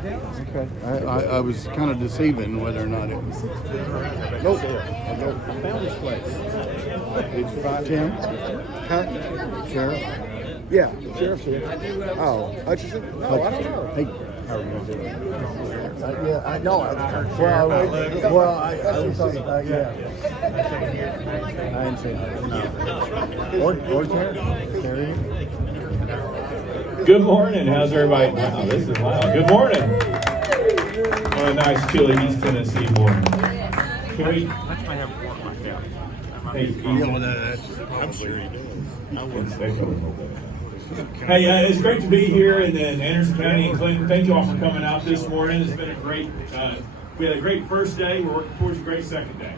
Okay. I was kind of deceiving whether or not it was. Nope. I found this place. It's Tim? Huh? Sheriff? Yeah, the sheriff's here. Oh, Hutchinson? No, I don't know. Hey, how are you going to do it? Yeah, I know. I was talking about, yeah. I didn't say that. No. Or Terry? Good morning. How's everybody? Wow, this is loud. Good morning. On a nice, chilly East Tennessee morning. Can we? Hey, I'm sure he does. I wouldn't say so. Hey, it's great to be here in Anderson County and Clinton. Thank you all for coming out this morning. It's been a great, we had a great first day. We're working towards a great second day.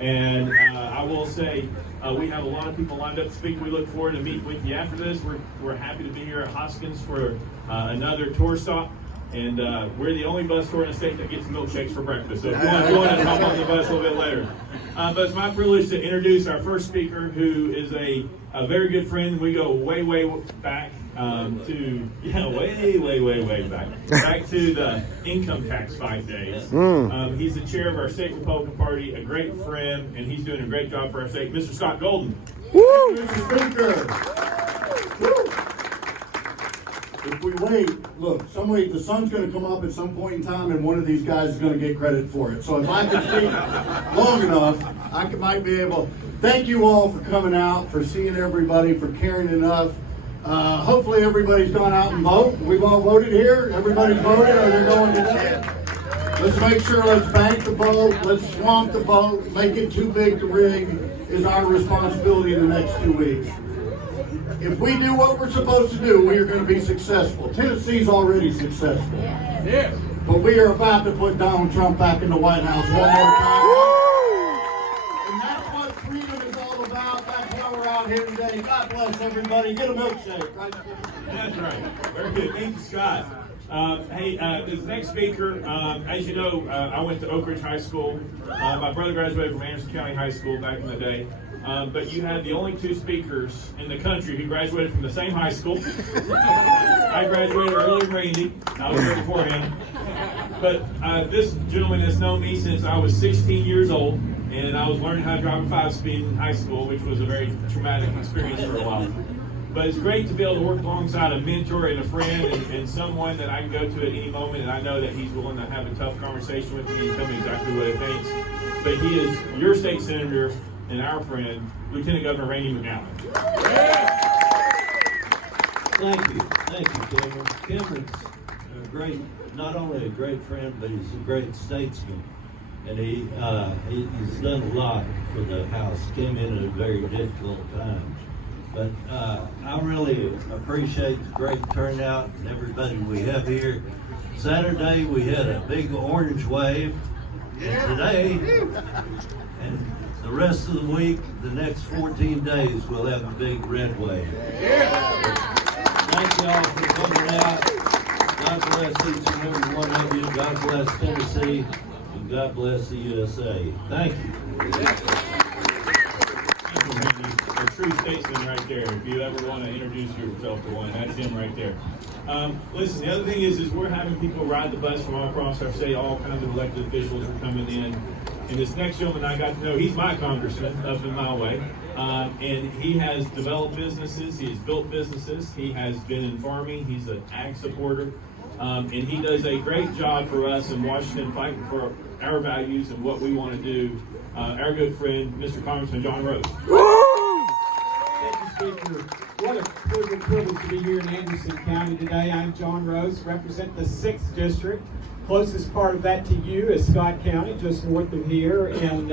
And I will say, we have a lot of people lined up to speak. We look forward to meeting with you after this. We're happy to be here at Hoskins for another tour stop. And we're the only bus tour in the state that gets milkshakes for breakfast. So if you want to join us, hop on the bus a little bit later. But it's my privilege to introduce our first speaker, who is a very good friend. We go way, way back way back to the income tax fight days. He's the chair of our state Republican Party, a great friend, and he's doing a great job for our state. Mr. Scott Golden. Woo! Mr. Speaker. Woo! If we wait, look, the sun's going to come up at some point in time, and one of these guys is going to get credit for it. So if I can speak long enough, might be able. Thank you all for coming out, for seeing everybody, for caring enough. Hopefully everybody's gone out and vote. We've all voted here. Everybody's voted. Are they going today? Let's make sure. Let's bank the vote. Let's swamp the vote. Make it too big to rig is our responsibility in the next 2 weeks. If we do what we're supposed to do, we are going to be successful. Tennessee's already successful. Yeah. But we are about to put Donald Trump back in the White House one more time. And that's what freedom is all about. That's why we're out here today. God bless everybody. Get a milkshake. Right? That's right. Very good. Thank you, Scott. This next speaker, as you know, I went to Oak Ridge High School. My brother graduated from Anderson County High School back in the day. But you had the only two speakers in the country who graduated from the same high school. I graduated earlier than Randy. I was there before him. But this gentleman has known me since I was 16 years old, and I was learning how to drive a 5-speed in high school, which was a very traumatic experience for a while. But it's great to be able to work alongside a mentor and a friend and someone that I can go to at any moment, and I know that he's willing to have a tough conversation with me and tell me exactly what he thinks. But he is your state senator and our friend, Lieutenant Governor Randy McNally. Thank you, Cameron. Cameron's not only a great friend, but he's a great statesman. And he's done a lot for the House, came in at a very difficult time. But I really appreciate the great turnout and everybody we have here. Saturday we had a big orange wave. And today, and the rest of the week, the next 14 days, we'll have a big red wave. Thank you all for coming out. God bless each and every one of you. God bless Tennessee. And God bless the USA. Thank you. A true statesman right there. If you ever want to introduce yourself to one, that's him right there. Listen, the other thing is we're having people ride the bus from all across our state. All kinds of elected officials are coming in. And this next gentleman I got to know, he's my congressman up in my way. And he has developed businesses. He has built businesses. He has been in farming. He's an ag supporter. And he does a great job for us in Washington fighting for our values and what we want to do. Our good friend, Mr. Congressman John Rose. Thank you, Speaker. What a privilege to be here in Anderson County today. I'm John Rose, represent the 6th District. Closest part of that to you is Scott County, just north of here. And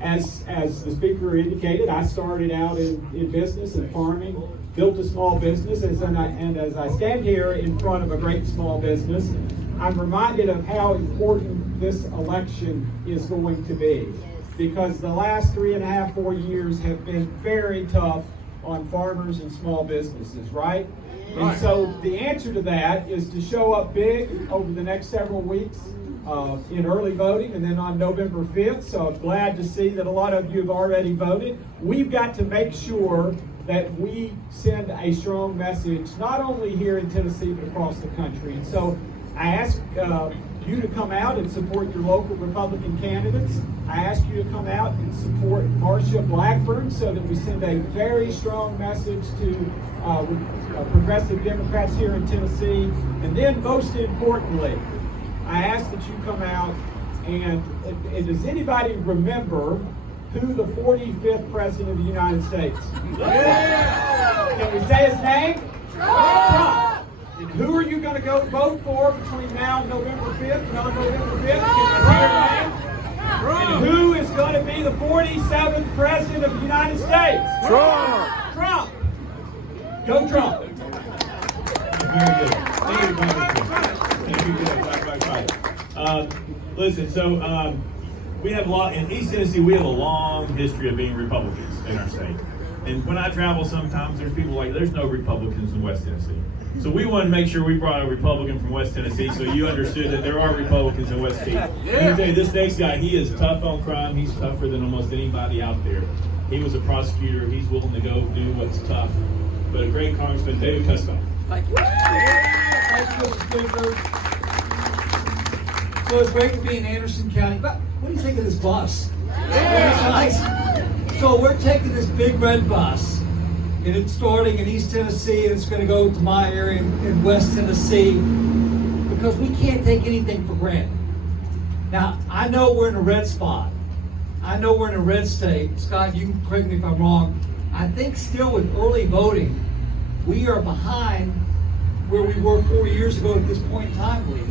as the Speaker indicated, I started out in business and farming, built a small business, and as I stand here in front of a great small business, I'm reminded of how important this election is going to be. Because the last 3.5, 4 years have been very tough on farmers and small businesses, right? And so the answer to that is to show up big over the next several weeks in early voting and then on November 5th. So I'm glad to see that a lot of you have already voted. We've got to make sure that we send a strong message, not only here in Tennessee, but across the country. And so I ask you to come out and support your local Republican candidates. I ask you to come out and support Marcia Blackburn so that we send a very strong message to progressive Democrats here in Tennessee. And then most importantly, I ask that you come out and does anybody remember who the 45th President of the United States? Yeah. Can we say his name? Trump. And who are you going to go vote for between now and November 5th and on November 5th? Can you say your name? And who is going to be the 47th President of the United States? Trump! Trump! Go Trump! Very good. Thank you, Congressman. Listen, so we have a lot, in East Tennessee, we have a long history of being Republicans in our state. And when I travel sometimes, there's people like, there's no Republicans in West Tennessee. So we wanted to make sure we brought a Republican from West Tennessee so you understood that there are Republicans in West Tennessee. Let me tell you, this next guy, he is tough on crime. He's tougher than almost anybody out there. He was a prosecutor. He's willing to go do what's tough. But a great Congressman, David Kustoff. Thank you. Thank you, Mr. Speaker. So it's great to be in Anderson County. But what do you think of this bus? It's nice. So we're taking this big red bus, and it's starting in East Tennessee, and it's going to go to my area in West Tennessee, because we can't take anything for granted. Now, I know we're in a red spot. I know we're in a red state. Scott, you can correct me if I'm wrong. I think still with early voting, we are behind where we were 4 years ago at this point in time, Lee.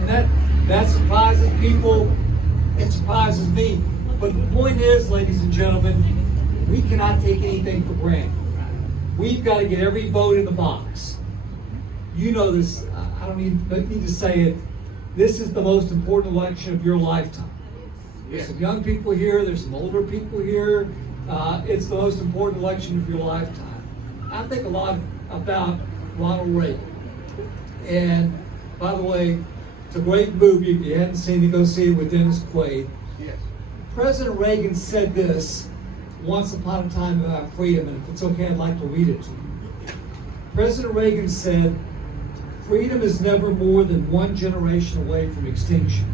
And that surprises people. It surprises me. But the point is, ladies and gentlemen, we cannot take anything for granted. We've got to get every vote in the box. You know this, I don't need to say it. This is the most important election of your lifetime. There's some young people here, there's some older people here. It's the most important election of your lifetime. I think a lot about Ronald Reagan. And by the way, it's a great movie. If you hadn't seen it, go see it with Dennis Quaid. Yes. President Reagan said this once upon a time about freedom, and if it's okay, I'd like to read it to you. President Reagan said, "Freedom is never more than one generation away from extinction.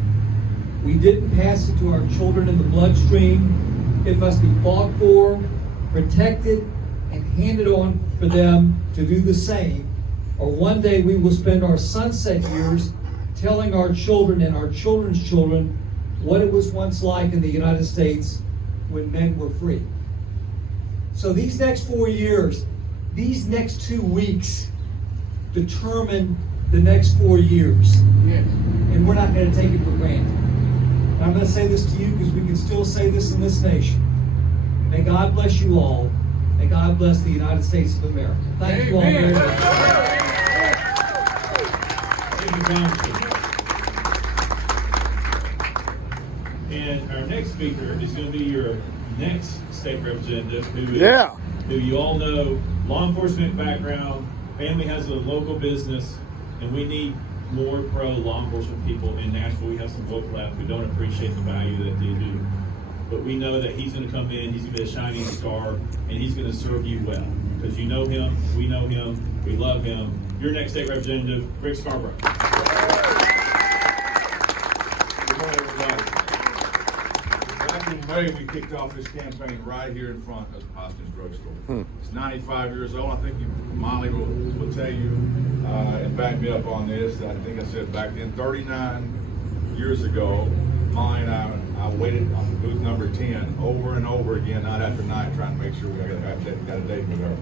We didn't pass it to our children in the bloodstream. It must be fought for, protected, and handed on for them to do the same, or one day we will spend our sunset years telling our children and our children's children what it was once like in the United States when men were free." So these next 4 years, these next 2 weeks determine the next 4 years. Yes. And we're not going to take it for granted. And I'm going to say this to you because we can still say this in this nation. May God bless you all. May God bless the United States of America. Thank you all very much. Thank you, Congressman. And our next speaker is going to be your next state representative, who you all know, law enforcement background, family has a local business, and we need more pro-law enforcement people in Nashville. We have some local ads who don't appreciate the value that they do. But we know that he's going to come in, he's going to be a shining star, and he's going to serve you well. Because you know him, we know him, we love him. Your next state representative, Rick Scarborough. Good morning, everybody. Back in May, we kicked off this campaign right here in front of Austin's drugstore. It's 95 years old. I think Molly will tell you and back me up on this. I think I said back then, 39 years ago, Molly and I waited on booth number 10 over and over again, night after night, trying to make sure we got a date with her.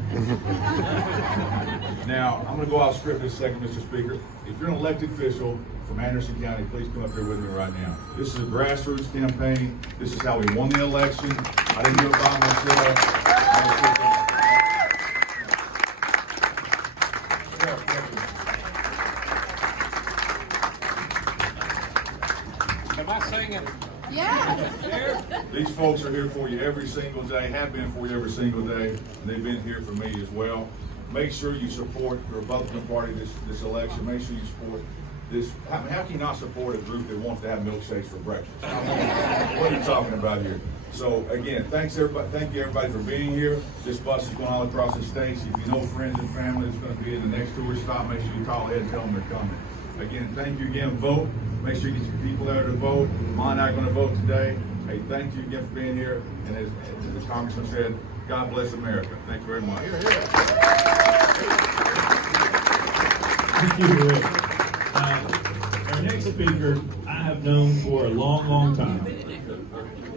Now, I'm going to go off script this second, Mr. Speaker. If you're an elected official from Anderson County, please come up here with me right now. This is a grassroots campaign. This is how we won the election. I didn't do it by myself. Am I singing? These folks are here for you every single day, have been for you every single day, and they've been here for me as well. Make sure you support the Republican Party this election. Make sure you support this. How can you not support a group that wants to have milkshakes for breakfast? What are you talking about here? So again, thank you everybody for being here. This bus is going all across the state. If you know friends and family that's going to be at the next tour stop, make sure you call ahead and tell them they're coming. Again, thank you again. Vote. Make sure you get your people there to vote. Mom and I are going to vote today. Hey, thank you again for being here. And as the Congressman said, God bless America. Thank you very much. Thank you, Rick. Our next speaker, I have known for a long, long time.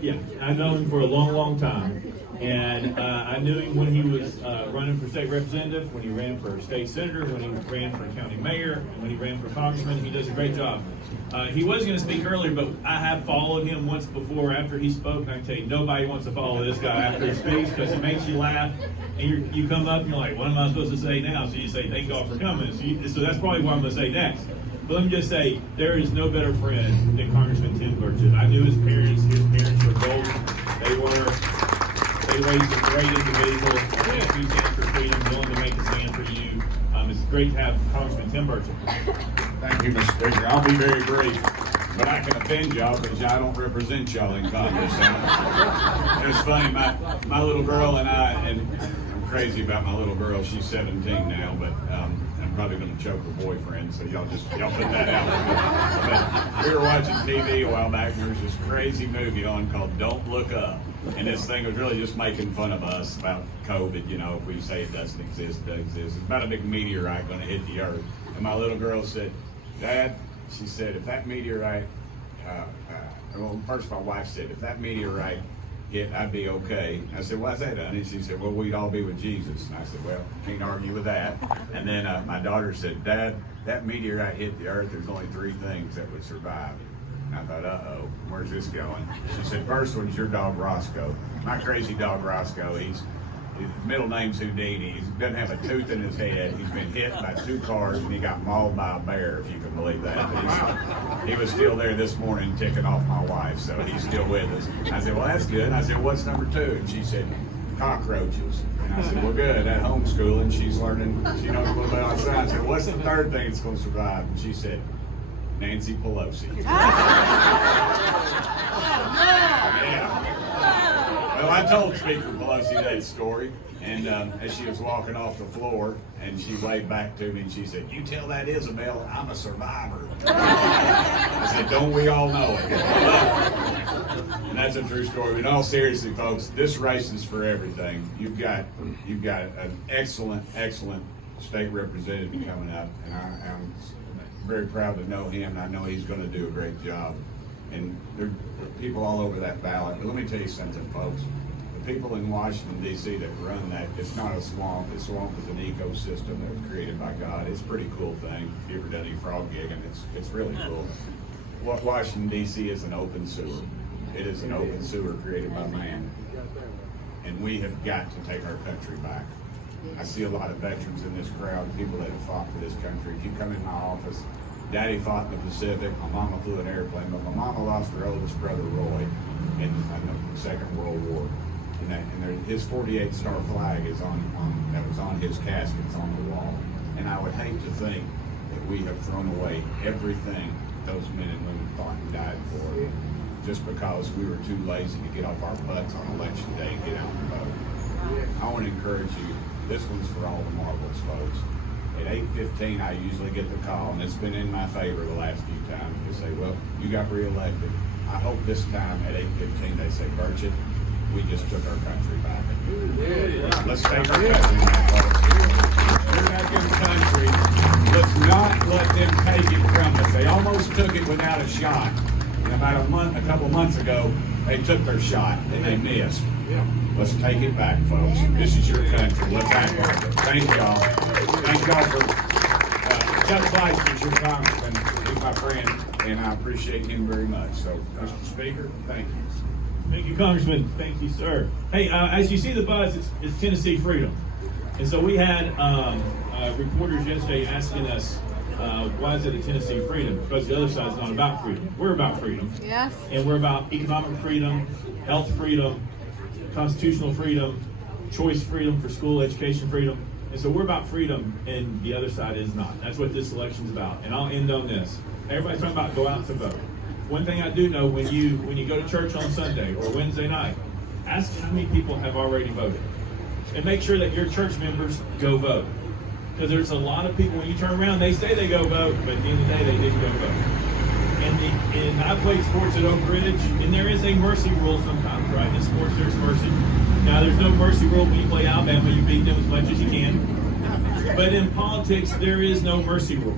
Yeah, I've known him for a long, long time. And I knew him when he was running for state representative, when he ran for state senator, when he ran for county mayor, and when he ran for congressman. He does a great job. He was going to speak earlier, but I have followed him once before after he spoke. And I can tell you, nobody wants to follow this guy after he speaks because he makes you laugh. And you come up and you're like, what am I supposed to say now? So you say, thank y'all for coming. So that's probably what I'm going to say next. But let me just say, there is no better friend than Congressman Tim Burchett. I knew his parents. His parents were golden. They raised a great individual. He stands for freedom, willing to make a stand for you. It's great to have Congressman Tim Burchett. Thank you, Mr. Speaker. I'll be very brief, but I can offend y'all because I don't represent y'all in Congress. It was funny, my little girl and I'm crazy about my little girl. She's 17 now, but I'm probably going to choke her boyfriend, so y'all put that out. But we were watching TV a while back, and there was this crazy movie on called Don't Look Up. And this thing was really just making fun of us about COVID, you know, if we say it doesn't exist, it does exist. It's about a big meteorite going to hit the earth. And my little girl said, Dad, she said, if that meteorite, well, first my wife said, if that meteorite hit, I'd be okay. I said, why's that, honey? She said, well, we'd all be with Jesus. And I said, well, can't argue with that. And then my daughter said, Dad, that meteorite hit the earth, there's only 3 things that would survive. And I thought, uh-oh, where's this going? She said, first one's your dog, Roscoe. My crazy dog, Roscoe, his middle name's Houdini. He doesn't have a tooth in his head. He's been hit by 2 cars, and he got mauled by a bear, if you can believe that. He was still there this morning ticking off my wife, so he's still with us. I said, well, that's good. I said, what's number 2? And she said, cockroaches. And I said, well, good. At homeschooling, she's learning. She knows a little bit outside. I said, what's the 3rd thing that's going to survive? And she said, Nancy Pelosi. Yeah. Well, I told Speaker Pelosi that story, and as she was walking off the floor, and she waved back to me, and she said, you tell that Isabel I'm a survivor. I said, don't we all know it? And that's a true story. But in all seriousness, folks, this race is for everything. You've got an excellent state representative coming up, and I'm very proud to know him, and I know he's going to do a great job. And there are people all over that ballot. But let me tell you something, folks. The people in Washington, D.C. that run that, it's not a swamp. The swamp is an ecosystem that was created by God. It's a pretty cool thing. If you ever done any frog gigging, it's really cool. What Washington, D.C. is an open sewer. It is an open sewer created by man. And we have got to take our country back. I see a lot of veterans in this crowd, people that have fought for this country. If you come in my office, Daddy fought in the Pacific, my mama flew an airplane, but my mama lost her oldest brother, Roy, in the Second World War. And his 48 star flag is that was on his casket, it's on the wall. And I would hate to think that we have thrown away everything those men and women fought and died for just because we were too lazy to get off our butts on election day and get out and vote. I want to encourage you. This one's for all the marbles, folks. At 8:15, I usually get the call, and it's been in my favor the last few times, to say, well, you got reelected. I hope this time at 8:15 they say, Burchett, we just took our country back. Let's take our country back, folks. We're back in the country. Let's not let them take it from us. They almost took it without a shot. And about a couple months ago, they took their shot, and they missed. Let's take it back, folks. This is your country. Let's act like it. Thank y'all. Thank y'all for Chuck Fleischman's your congressman. He's my friend, and I appreciate him very much. So, Mr. Speaker, thank you. Thank you, Congressman. Thank you, sir. Hey, as you see the buzz, it's Tennessee Freedom. And so we had reporters yesterday asking us, why is it a Tennessee Freedom? Because the other side's not about freedom. We're about freedom. Yes. And we're about economic freedom, health freedom, constitutional freedom, choice freedom for school, education freedom. And so we're about freedom, and the other side is not. That's what this election's about. And I'll end on this. Everybody's talking about go out to vote. One thing I do know, when you go to church on Sunday or Wednesday night, ask how many people have already voted. And make sure that your church members go vote. Because there's a lot of people, when you turn around, they say they go vote, but at the end of the day, they didn't go vote. And I played sports at Oak Ridge, and there is a mercy rule sometimes, right? In sports, there's mercy. Now, there's no mercy rule when you play Alabama. You beat them as much as you can. But in politics, there is no mercy rule.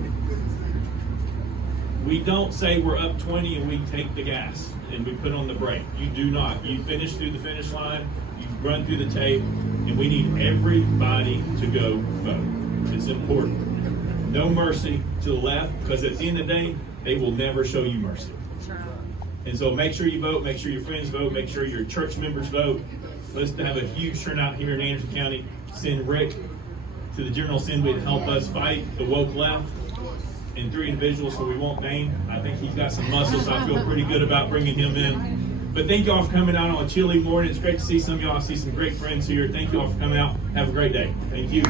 We don't say we're up 20 and we take the gas and we put on the brake. You do not. You finish through the finish line, you run through the tape, and we need everybody to go vote. It's important. No mercy to the left, because at the end of the day, they will never show you mercy. And so make sure you vote, make sure your friends vote, make sure your church members vote. Let's have a huge turnout here in Anderson County. Send Rick to the General Assembly to help us fight the woke left. And 3 individuals who we won't name. I think he's got some muscles, so I feel pretty good about bringing him in. But thank y'all for coming out on a chilly morning. It's great to see some of y'all. I see some great friends here. Thank y'all for coming out. Have a great day. Thank you.